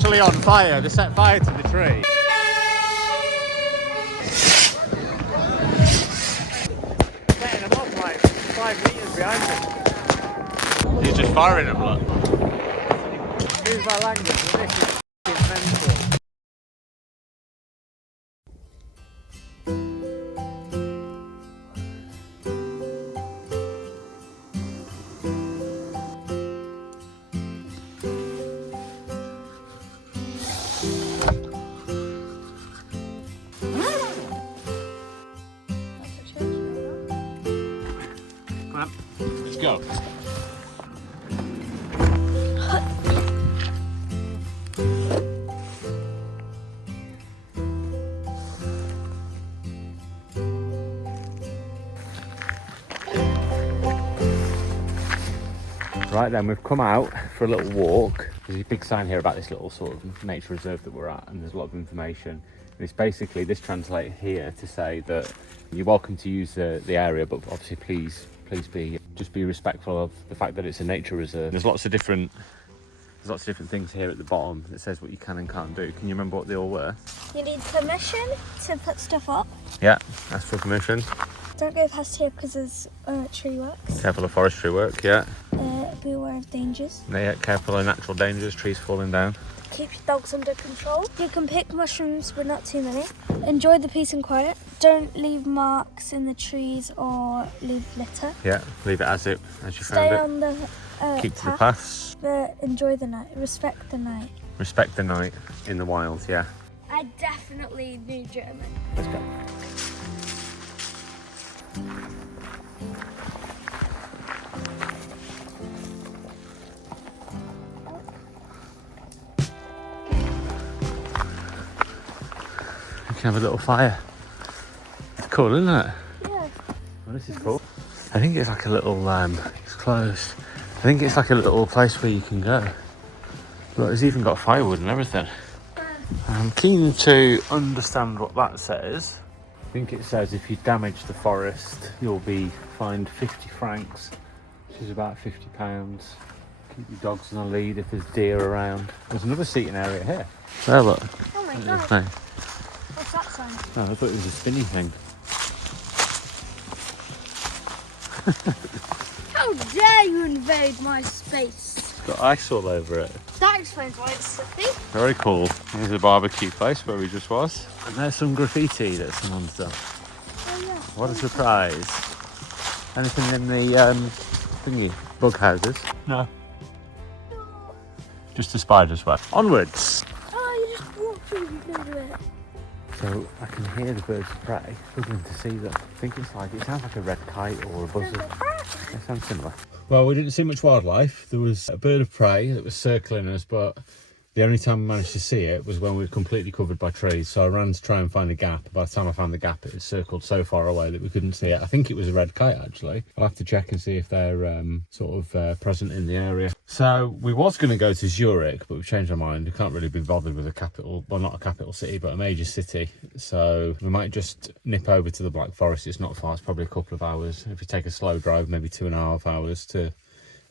actually on fire. They set fire to the tree. Setting them up like 5 metres behind them. He's just firing them, look. Excuse my language, but this is mental. Let's go. Right then, we've come out for a little walk. There's a big sign here about this little sort of nature reserve that we're at, and there's a lot of information. And it's basically, this translates here to say that you're welcome to use the area, but obviously please be respectful of the fact that it's a nature reserve. There's lots of different things here at the bottom that says what you can and can't do. Can you remember what they all were? You need permission to put stuff up. Yeah, ask for permission. Don't go past here because there's tree works. Careful of forestry work, yeah. Be aware of dangers. Yeah, careful of natural dangers, trees falling down. Keep your dogs under control. You can pick mushrooms, but not too many. Enjoy the peace and quiet. Don't leave marks in the trees or leave litter. Yeah, leave it as you Stay found it. on the Keep to the paths. But enjoy the night. Respect the night. Respect the night in the wild, yeah. I definitely knew German. Let's go. You can have a little fire. It's cool, isn't it? Yeah. Oh, this is cool. I think it's like a little, it's closed. I think it's like a little place where you can go. Look, it's even got firewood and everything. I'm keen to understand what that says. I think it says if you damage the forest, you'll be fined 50 francs, which is about £50. Keep your dogs on a lead if there's deer around. There's another seating area here. There, look. Oh my god. Nice. What's that sign? Oh, I thought it was a spinny thing. How dare you invade my space? It's got ice all over it. That explains why it's slippery. Very cool. Here's a barbecue place where we just was. And there's some graffiti that someone's done. Oh yeah. What a surprise. Anything in the thingy bug houses? No. Just a spider's web. Onwards. Oh, you just walk through into it. So I can hear the birds of prey, struggling to see them. I think it sounds like a red kite or a buzzard. It sounds similar. Well, we didn't see much wildlife. There was a bird of prey that was circling us, but the only time we managed to see it was when we were completely covered by trees. So I ran to try and find a gap. By the time I found the gap, it had circled so far away that we couldn't see it. I think it was a red kite, actually. I'll have to check and see if they're present in the area. So we was going to go to Zurich, but we've changed our mind. We can't really be bothered with a capital, well, not a capital city, but a major city. So we might just nip over to the Black Forest. It's not far. It's probably a couple of hours. If you take a slow drive, maybe 2.5 hours to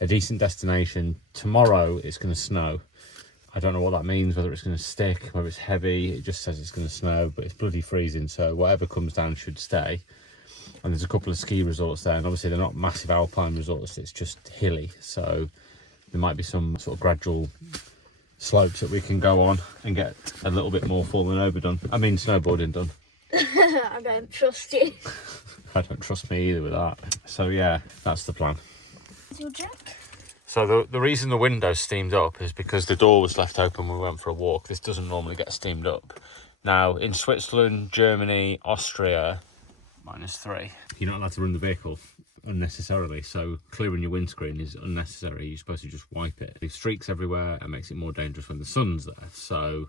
a decent destination. Tomorrow it's going to snow. I don't know what that means, whether it's going to stick, whether it's heavy. It just says it's going to snow, but it's bloody freezing, so whatever comes down should stay. And there's a couple of ski resorts there, and obviously they're not massive alpine resorts, it's just hilly, so there might be some sort of gradual slopes that we can go on and get a little bit more falling over done. I mean snowboarding done. I don't trust you. I don't trust me either with that. So yeah, that's the plan. Is your drink? So the reason the window steamed up is because the door was left open when we went for a walk. This doesn't normally get steamed up. Now, in Switzerland, Germany, Austria, -3. You're not allowed to run the vehicle unnecessarily, so clearing your windscreen is unnecessary. You're supposed to just wipe it. There's streaks everywhere and makes it more dangerous when the sun's there. So,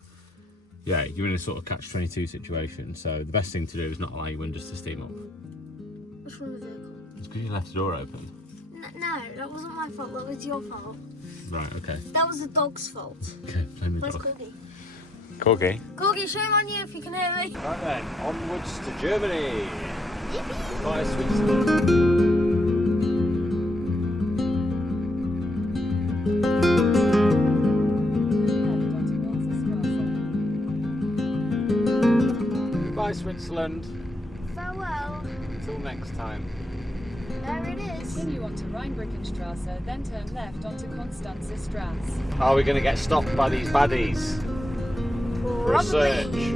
yeah, you're in a sort of catch-22 situation. So the best thing to do is not allow your windows to steam up. What's wrong with the vehicle? It's because you left the door open. No, that wasn't my fault. That was your fault. Right, okay. That was the dog's fault. Okay, blame the Where's dog. Corgi? Corgi? Corgi, shame on you if you can hear me. Right then, onwards to Germany. Yippee! Goodbye, Switzerland. Goodbye, Switzerland. Farewell. Until next time. There it is. Continue on to Rheinbrückenstraße, then turn left onto Konstanzestraße. Are we going to get stopped by these baddies? For a search.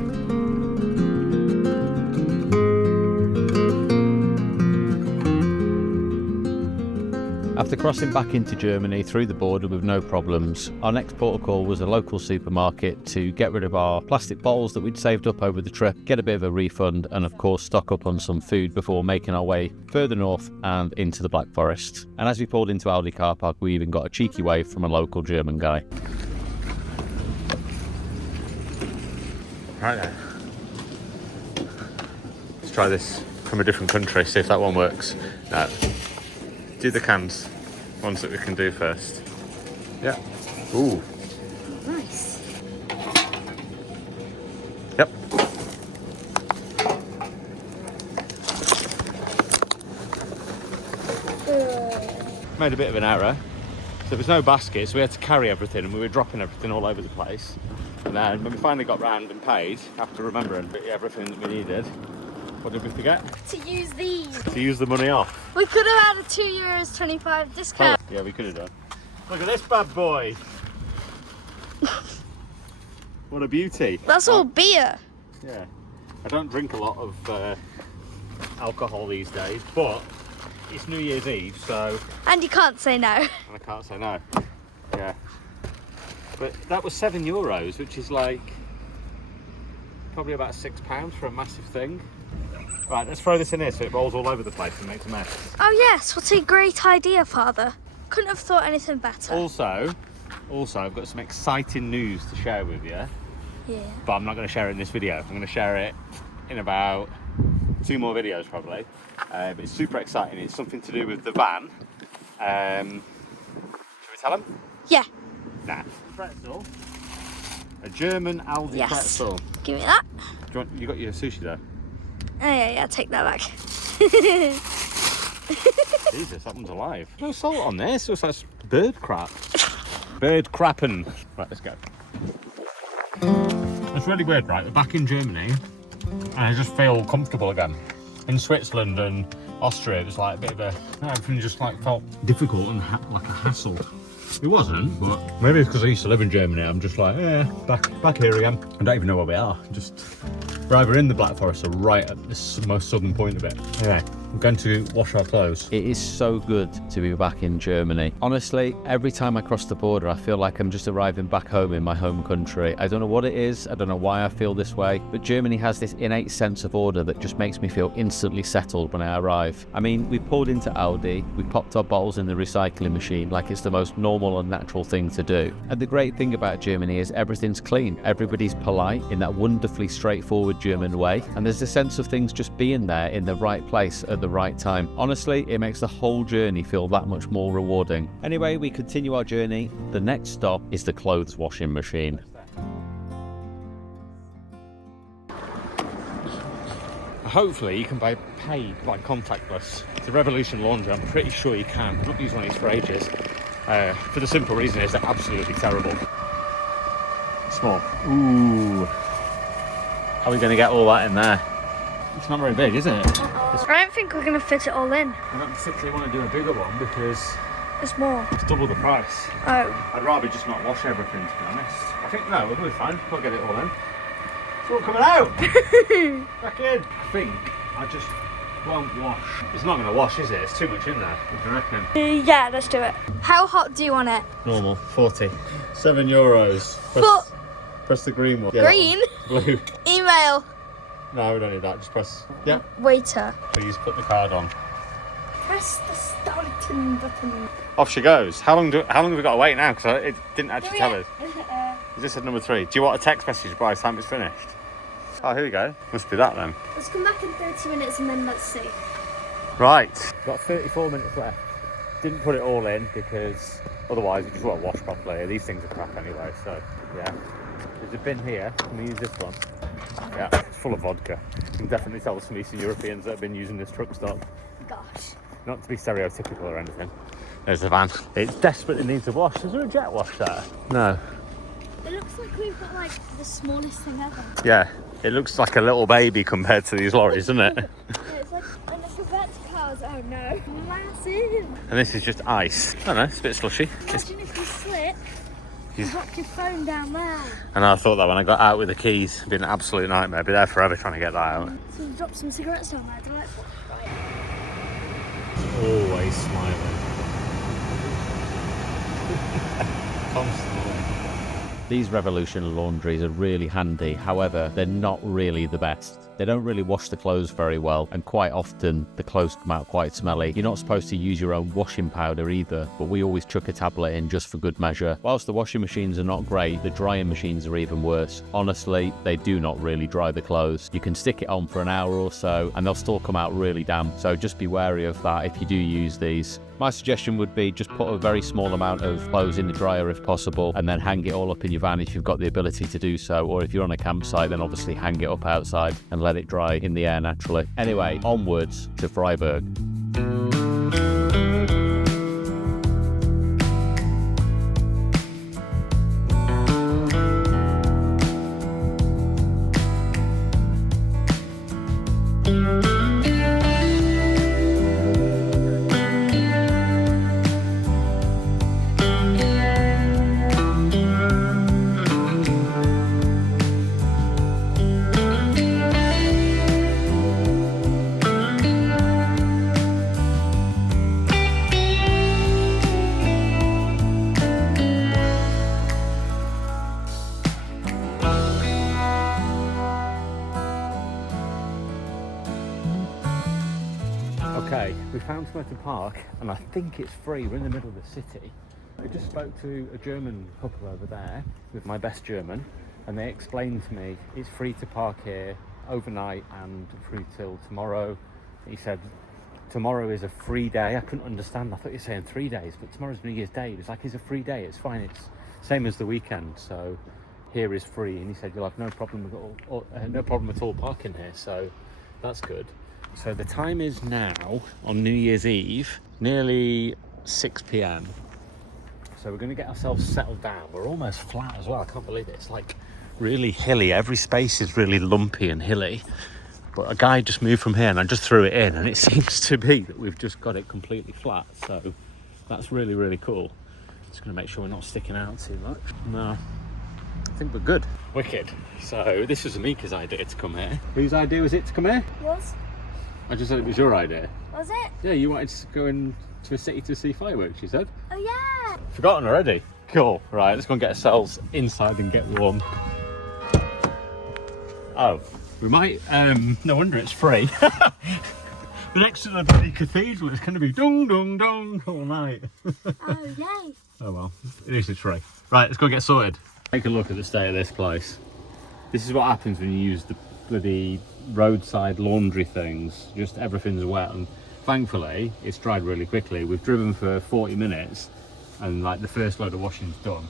After crossing back into Germany through the border with no problems, our next port of call was a local supermarket to get rid of our plastic bottles that we'd saved up over the trip, get a bit of a refund, and of course stock up on some food before making our way further north and into the Black Forest. And as we pulled into Aldi car park, we even got a cheeky wave from a local German guy. Right then. Let's try this from a different country, see if that one works. No. Do the cans, ones that we can do first. Yeah. Ooh. Nice. Yep. Made a bit of an error. So there was no basket, so we had to carry everything, and we were dropping everything all over the place. And then when we finally got round and paid, after remembering everything that we needed, what did we forget? To use these. To use the money off. We could have had a €2.25 discount. Oh, yeah, we could have done. Look at this bad boy. What a beauty. That's all beer. Yeah. I don't drink a lot of alcohol these days, but it's New Year's Eve, so... And you can't say no. And I can't say no. Yeah. But that was €7, which is like probably about £6 for a massive thing. Right, let's throw this in here so it rolls all over the place and makes a mess. Oh yes, what a great idea, Father. Couldn't have thought anything better. Also, I've got some exciting news to share with you. Yeah. But I'm not going to share it in this video. I'm going to share it in about 2 more videos probably. But it's super exciting. It's something to do with the van. Should we tell them? Yeah. Nah. Pretzel. A German Aldi pretzel. Give me that. You got your sushi there? Oh yeah, take that back. Jesus, that one's alive. No salt on this. It looks like bird crap. Bird crappen. Right, let's go. It's really weird, right? We're back in Germany and I just feel comfortable again. In Switzerland and Austria, it was like a bit of a... Everything just like felt difficult and like a hassle. It wasn't, but maybe it's because I used to live in Germany. I'm just like, yeah, back here again. I don't even know where we are. Just we're either in the Black Forest or right at the most southern point of it. Anyway, I'm going to wash our clothes. It is so good to be back in Germany. Honestly, every time I cross the border, I feel like I'm just arriving back home in my home country. I don't know what it is. I don't know why I feel this way, but Germany has this innate sense of order that just makes me feel instantly settled when I arrive. I mean, we pulled into Aldi, we popped our bottles in the recycling machine like it's the most normal and natural thing to do. And the great thing about Germany is everything's clean. Everybody's polite in that wonderfully straightforward German way, and there's a sense of things just being there in the right place at the right time. Honestly, it makes the whole journey feel that much more rewarding. Anyway, we continue our journey. The next stop is the clothes washing machine. Hopefully you can pay like contactless. It's a Revolution laundry, I'm pretty sure you can. I've not used one of these for ages. For the simple reason is they're absolutely terrible. Small. Ooh. How are we going to get all that in there? It's not very big, is it? I don't think we're going to fit it all in. I don't particularly want to do a bigger one because It's more. it's double the price. Oh. I'd rather just not wash everything, to be honest. I think, no, we'll be fine. We'll get it all in. It's all coming out! Back in! I think I just won't wash. It's not going to wash, is it? It's too much in there. What do you reckon? Yeah, let's do it. How hot do you want it? Normal, 40. €7. Press the green one. Yeah, Green? Blue. Email. No, we don't need that. Just press. Yeah. Waiter. Please put the card on. Press the starting button. Off she goes. How long have we got to wait now? Because it didn't actually tell us. Is this at number 3? Do you want a text message by the time it's finished? Oh, here we go. Must be that then. Let's come back in 30 minutes and then let's see. Right. Got 34 minutes left. Didn't put it all in because otherwise it just won't wash properly. These things are crap anyway, so yeah. There's a bin here. Can we use this one? Yeah, it's full of vodka. You can definitely tell some Eastern Europeans that have been using this truck stop. Gosh. Not to be stereotypical or anything. There's the van. It desperately needs a wash. Is there a jet wash there? No. It looks like we've got like the smallest thing ever. Yeah. It looks like a little baby compared to these lorries, doesn't it? Yeah, it's like, and the converted cars, oh no, massive. And this is just ice. I don't know, it's a bit slushy. Imagine if you slip, you drop your phone down there. And I thought that when I got out with the keys, it'd be an absolute nightmare. I'd be there forever trying to get that out. So we've dropped some cigarettes down there, delightful. Right. Always smiling. Constantly. These Revolution laundries are really handy, however, they're not really the best. They don't really wash the clothes very well, and quite often the clothes come out quite smelly. You're not supposed to use your own washing powder either, but we always chuck a tablet in just for good measure. Whilst the washing machines are not great, the drying machines are even worse. Honestly, they do not really dry the clothes. You can stick it on for an hour or so, and they'll still come out really damp, so just be wary of that if you do use these. My suggestion would be just put a very small amount of clothes in the dryer if possible, and then hang it all up in your van if you've got the ability to do so, or if you're on a campsite then obviously hang it up outside and let it dry in the air naturally. Anyway, onwards to Freiburg. Okay, we found somewhere to park, and I think it's free. We're in the middle of the city. I just spoke to a German couple over there with my best German, and they explained to me it's free to park here overnight and through till tomorrow. He said tomorrow is a free day. I couldn't understand. I thought you were saying 3 days, but tomorrow's New Year's Day. It was like, it's a free day. It's fine. It's same as the weekend. So here is free, and he said you'll have no problem at all parking here. So that's good. So the time is now on New Year's Eve, nearly 6 p.m. So we're going to get ourselves settled down. We're almost flat as well. I can't believe it. It's like really hilly. Every space is really lumpy and hilly. But a guy just moved from here and I just threw it in, and it seems to be that we've just got it completely flat. So that's really, really cool. Just going to make sure we're not sticking out too much. No, I think we're good. Wicked. So this was Amika's idea to come here. Whose idea was it to come here? Yours? I just said it was your idea. Was it? Yeah, you wanted to go into a city to see fireworks, you said? Oh yeah! Forgotten already? Cool. Right, let's go and get ourselves inside and get warm. Oh, we might, no wonder it's free. But next to the bloody cathedral, it's going to be dong dong dong all night. Oh yay! Oh well, it is free. Right, let's go get sorted. Take a look at the state of this place. This is what happens when you use the bloody roadside laundry things. Just everything's wet, and thankfully it's dried really quickly. We've driven for 40 minutes and like the first load of washing's done,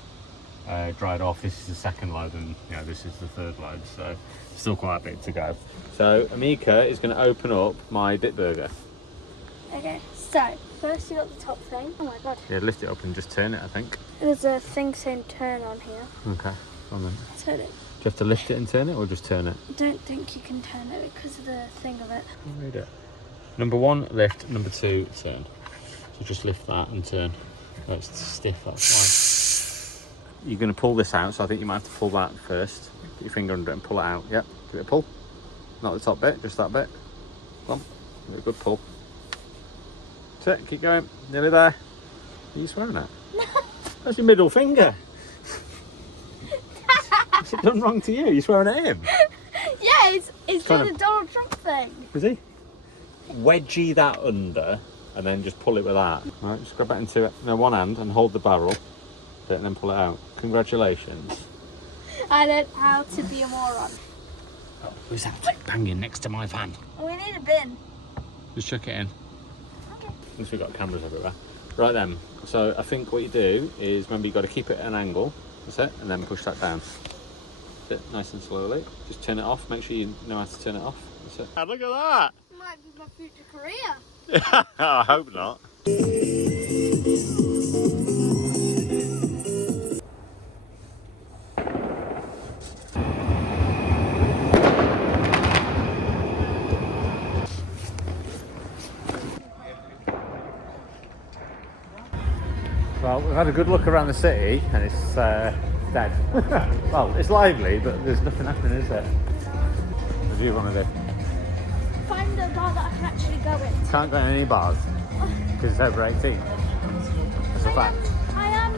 dried off. This is the second load, and you know, this is the third load, so still quite a bit to go. So Amika is going to open up my Bitburger. Okay, so first you got the top thing. Oh my god. Yeah, lift it up and just turn it, I think. There's a thing saying turn on here. Okay, on then. Turn it. Do you have to lift it and turn it, or just turn it? I don't think you can turn it because of the thing of it. I'll read it. Number 1, lift. Number 2, turn. So just lift that and turn. Oh, it's stiff, that's why. You're going to pull this out, so I think you might have to pull that first. Get your finger under it and pull it out. Yep, give it a pull. Not the top bit, just that bit. Come on, give it a good pull. That's it, keep going. Nearly there. Are you swearing at? No. That's your middle finger. What's it done wrong to you? You're swearing at him? Yeah, it's doing the Donald Trump thing. Is he? Wedgie that under and then just pull it with that. Right, just grab that into it. No, one hand and hold the barrel bit and then pull it out. Congratulations. I learned how to be a moron. Oh, who's that thing banging next to my van? We need a bin. Just chuck it in. Okay. At least we've got cameras everywhere. Right then, so I think what you do is, remember, you've got to keep it at an angle. That's it, and then push that down. That's it, nice and slowly. Just turn it off. Make sure you know how to turn it off. That's it. Oh, look at that! Might be my future career. I hope not. Well, we've had a good look around the city and it's dead. Well, it's lively, but there's nothing happening, is there? What do you want to do? Find a bar that I can actually go in. Can't go in any bars because it's over 18. That's a fact. I am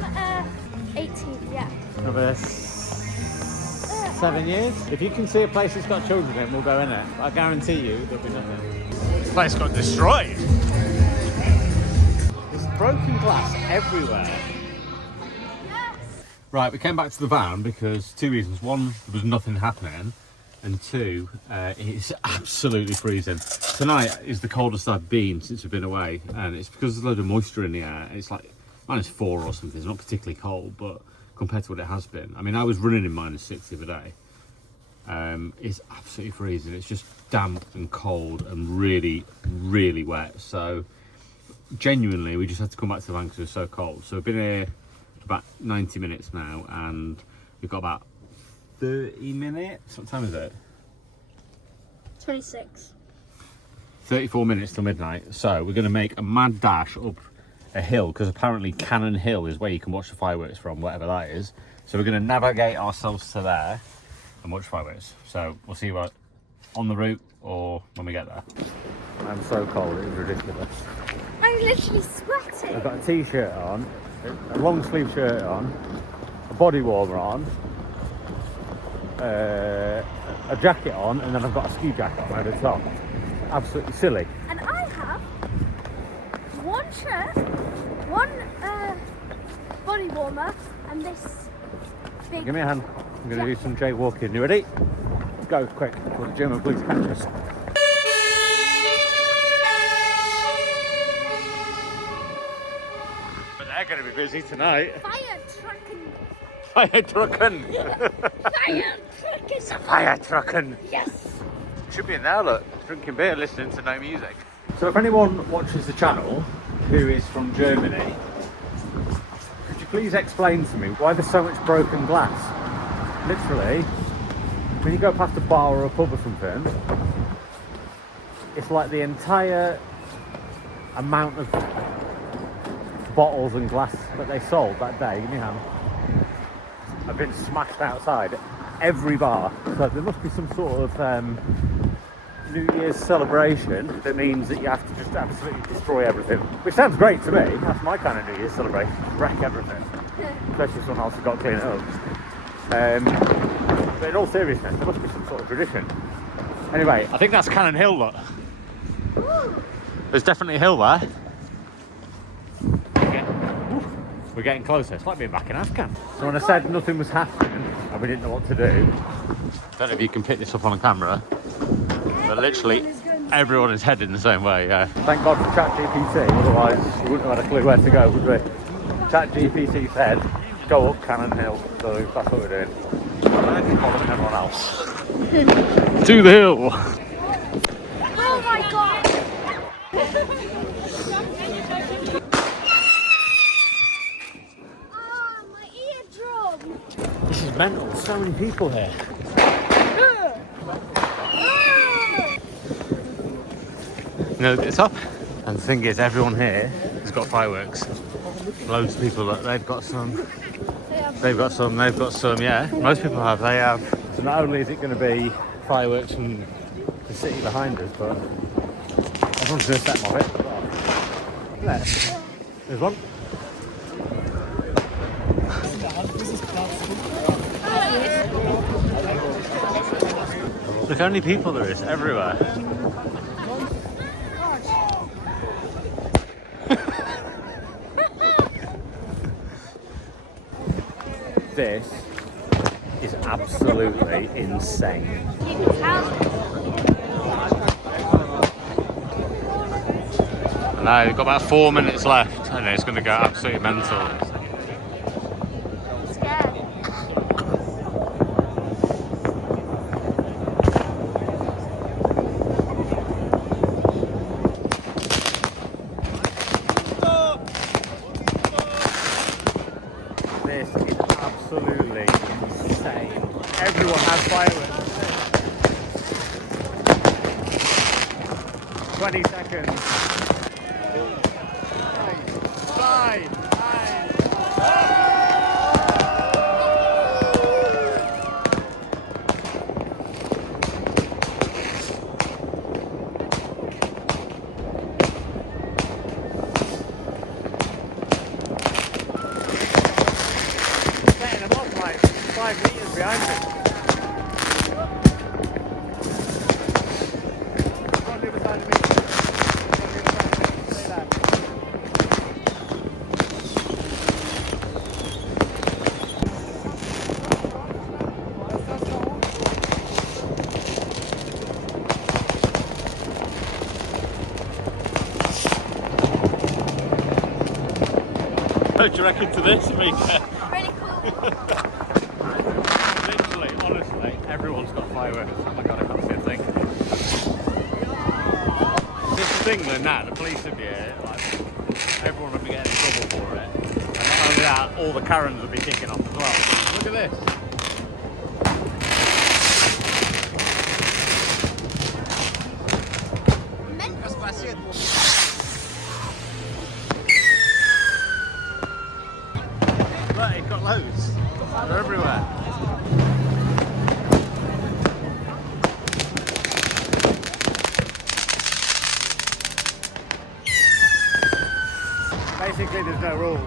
18, yeah. Another 7 years. If you can see a place that's got children in, we'll go in it. I guarantee you there'll be nothing. This place got destroyed. There's broken glass everywhere. Yes. Right, we came back to the van because 2 reasons. One, there was nothing happening. And 2, it's absolutely freezing. Tonight is the coldest I've been since we've been away. And it's because there's a load of moisture in the air. It's like -4 or something. It's not particularly cold, but compared to what it has been. I mean, I was running in -6 the other day. It's absolutely freezing. It's just damp and cold and really, really wet. So genuinely, we just had to come back to the van because it was so cold. So we've been here for about 90 minutes now, and we've got about 30 minutes. What time is it? 26. 34 minutes till midnight. So we're going to make a mad dash up a hill, because apparently Cannon Hill is where you can watch the fireworks from, whatever that is. So we're going to navigate ourselves to there and watch fireworks. So we'll see you on the route or when we get there. I'm so cold, it's ridiculous. I'm literally sweating. I've got a t-shirt on, a long sleeve shirt on, a body warmer on, a jacket on, and then I've got a ski jacket on over the top. Absolutely silly. And I have one shirt, one body warmer, and this big... Give me a hand. I'm going to do some jaywalking. You ready? Go quick before the German police catch us. But they're going to be busy tonight. Fire trucking. Fire trucking. Fire trucking. It's a fire trucking. Yes. Should be in there, look, drinking beer, listening to no music. So if anyone watches the channel who is from Germany, could you please explain to me why there's so much broken glass? Literally, when you go past a bar or a pub or something, it's like the entire amount of bottles and glass that they sold that day, give me a hand, have been smashed outside every bar. So there must be some sort of New Year's celebration that means that you have to just absolutely destroy everything, which sounds great to me. That's my kind of New Year's celebration, wreck everything, especially if someone else has got to clean it up. But in all seriousness, there must be some sort of tradition. Anyway, I think that's Cannon Hill, look. There's definitely a hill there. We're getting closer. It's like being back in Afghan. So when I said nothing was happening and we didn't know what to do, I don't know if you can pick this up on a camera, but literally everyone is heading the same way, yeah. Thank God for ChatGPT, otherwise we wouldn't have had a clue where to go, would we? ChatGPT said, go up Cannon Hill, so that's what we're doing. Following everyone else. To the hill! Oh my god! My eardrum! This is mental, so many people here. No, it's up. And the thing is, everyone here has got fireworks. Loads of people, they've got some. They've got some, yeah. Most people have, they have. So not only is it going to be fireworks from the city behind us, but everyone's going to set them off it. There. There's one. Look how many people there is everywhere. This is absolutely insane. Now we've got about 4 minutes left and it's going to go absolutely mental. I'm scared. This is absolutely insane. Everyone has fireworks. 20 seconds. 5, 9, 5 metres behind me. Go on the other side of me. Stay there. What do you reckon to this, Mika? Really cool. Literally, honestly, everyone's got fireworks. Oh my god, I can't see a thing. This is England now, the police would be here, like, everyone would be getting in trouble for it. And not only that, all the Karens would be kicking off as well. Look at this. Look, you've got loads. They're everywhere. Basically, there's no rules.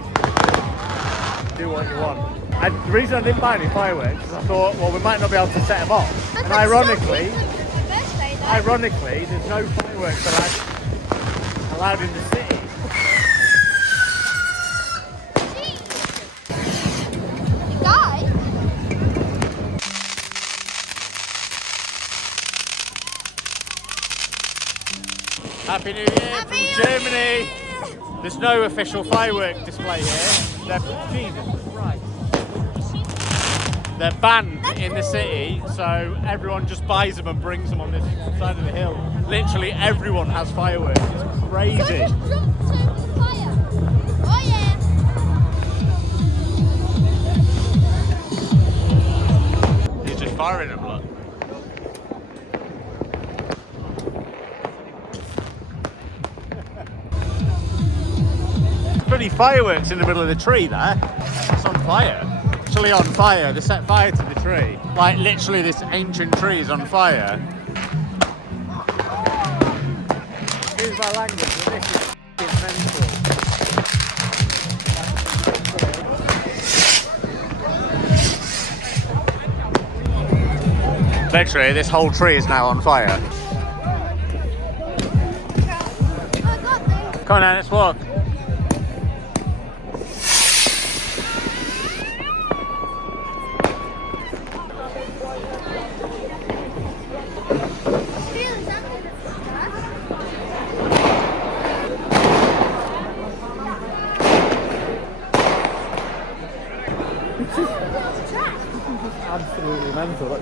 Do what you want. And the reason I didn't buy any fireworks is I thought, well, we might not be able to set them off. And ironically, there's no fireworks allowed in the city. Happy New Year from Germany! There's no official firework display here. Jesus Christ. They're banned in the city, so everyone just buys them and brings them on this side of the hill. Literally everyone has fireworks. It's crazy. He's just firing them, look. Bloody fireworks in the middle of the tree there. It's on fire. Actually on fire. They set fire to the tree. Like literally this ancient tree is on fire. Excuse my language, but this is mental. Literally this whole tree is now on fire. Come on now, let's walk. Absolutely mental.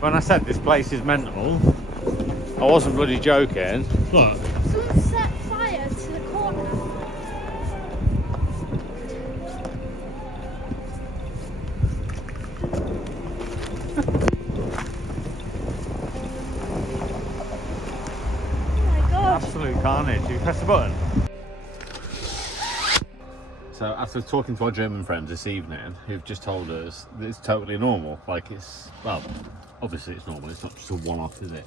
When I said this place is mental, I wasn't bloody joking. Look. Someone set fire to the corner. Absolute carnage. You press the button. So after talking to our German friends this evening, who've just told us that it's totally normal, like it's, well, obviously it's normal, it's not just a one-off, is it?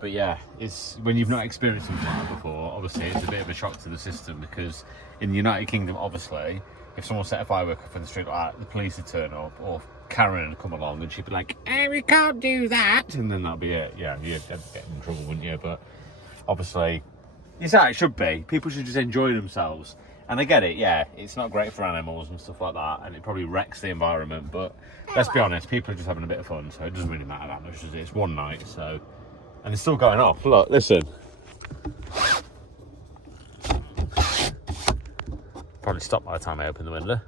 But yeah, it's when you've not experienced something like that before, obviously it's a bit of a shock to the system, because in the United Kingdom, obviously, if someone set a firework up in the street like that, the police would turn up, or Karen would come along and she'd be like, "Hey, we can't do that," and then that'd be it. Yeah, you'd get in trouble, wouldn't you? But obviously, it's how it should be. People should just enjoy themselves. And I get it, yeah, it's not great for animals and stuff like that, and it probably wrecks the environment, but let's be honest, people are just having a bit of fun, so it doesn't really matter that much, does it? It's one night, so... And it's still going off. Look, listen. Probably stop by the time I open the window.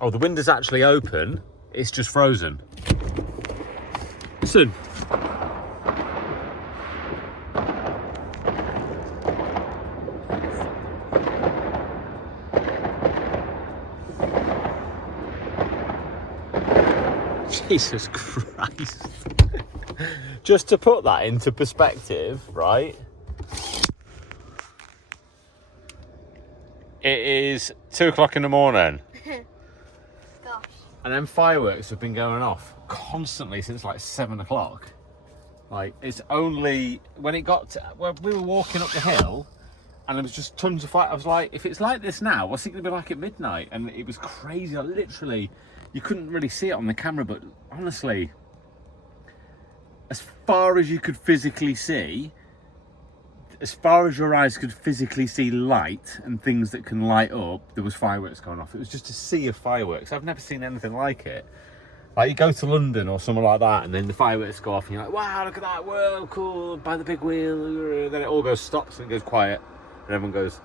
Oh, the window's actually open, it's just frozen. Listen. Jesus Christ. Just to put that into perspective, right? It is 2 o'clock in the morning. Gosh. And then fireworks have been going off constantly since like 7 o'clock. Like, it's only when it got to, well, we were walking up the hill and there was just tons of fire. I was like, if it's like this now, what's it going to be like at midnight? And it was crazy. Like, literally, you couldn't really see it on the camera, but honestly, as far as you could physically see, as far as your eyes could physically see light and things that can light up, there was fireworks going off. It was just a sea of fireworks. I've never seen anything like it. Like, you go to London or somewhere like that, and then the fireworks go off, and you're like, wow, look at that, whoa, cool, by the big wheel. Then it all stops and it goes quiet, and everyone goes,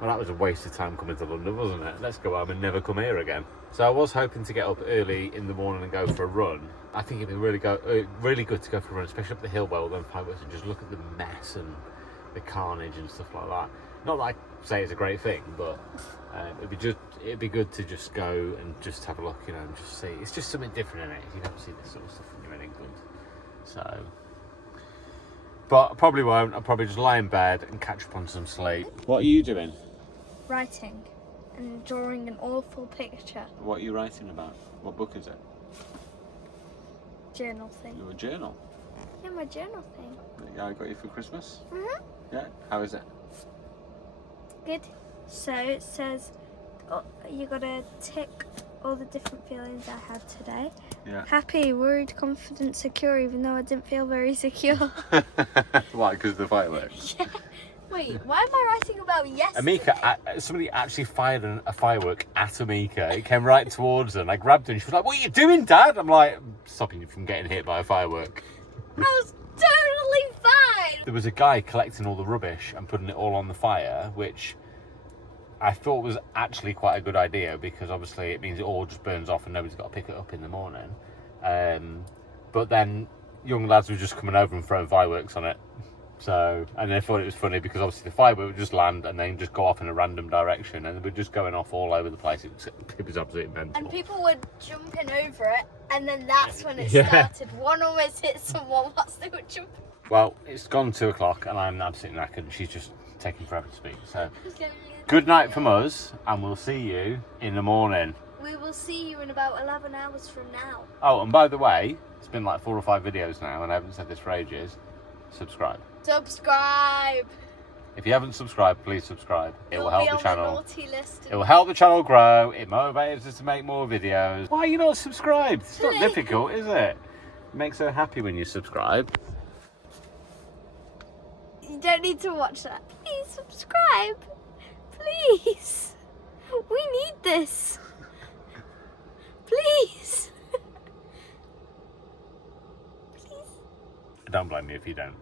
well, that was a waste of time coming to London, wasn't it? Let's go home and never come here again. So I was hoping to get up early in the morning and go for a run. I think it'd be really good to go for a run, especially up the hill where all them fireworks, and just look at the mess and the carnage and stuff like that. Not that I say it's a great thing, but it'd be good to just go and just have a look, you know, and just see. It's just something different in it. You don't see this sort of stuff when you're in England. So, but I probably won't. I'll probably just lie in bed and catch up on some sleep. What are you doing? Writing and drawing an awful picture. What are you writing about? What book is it? Journal thing. Your journal? Yeah, my journal thing. Yeah, I got you for Christmas? Mhm. Yeah? How is it? Good. So it says you gotta tick all the different feelings I had today. Yeah. Happy, worried, confident, secure, even though I didn't feel very secure. Why? Because of the fireworks? Yeah. Wait, why am I writing about yesterday? Amika, somebody actually fired a firework at Amika. It came right towards her, and I grabbed her, and she was like, what are you doing, Dad? I'm like, stopping you from getting hit by a firework. I was totally fine! There was a guy collecting all the rubbish and putting it all on the fire, which I thought was actually quite a good idea, because obviously it means it all just burns off and nobody's got to pick it up in the morning. But then young lads were just coming over and throwing fireworks on it. So, and they thought it was funny because obviously the firework would just land and then just go off in a random direction, and they were just going off all over the place. It was absolutely mental. And people were jumping over it, and then that's when it started. One almost hit someone whilst they were jumping. Well, it's gone 2 o'clock and I'm absolutely knackered, and she's just taking forever to speak. So, good night from us, and we'll see you in the morning. We will see you in about 11 hours from now. Oh, and by the way, it's been like 4 or 5 videos now, and I haven't said this for ages. Subscribe. Subscribe. If you haven't subscribed, please subscribe. It will help the channel. Naughty list. It will help the channel grow. It motivates us to make more videos. Why are you not subscribed? It's not difficult, is it? It makes her happy when you subscribe. You don't need to watch that. Please subscribe. Please. We need this. Please. Please. Don't blame me if you don't.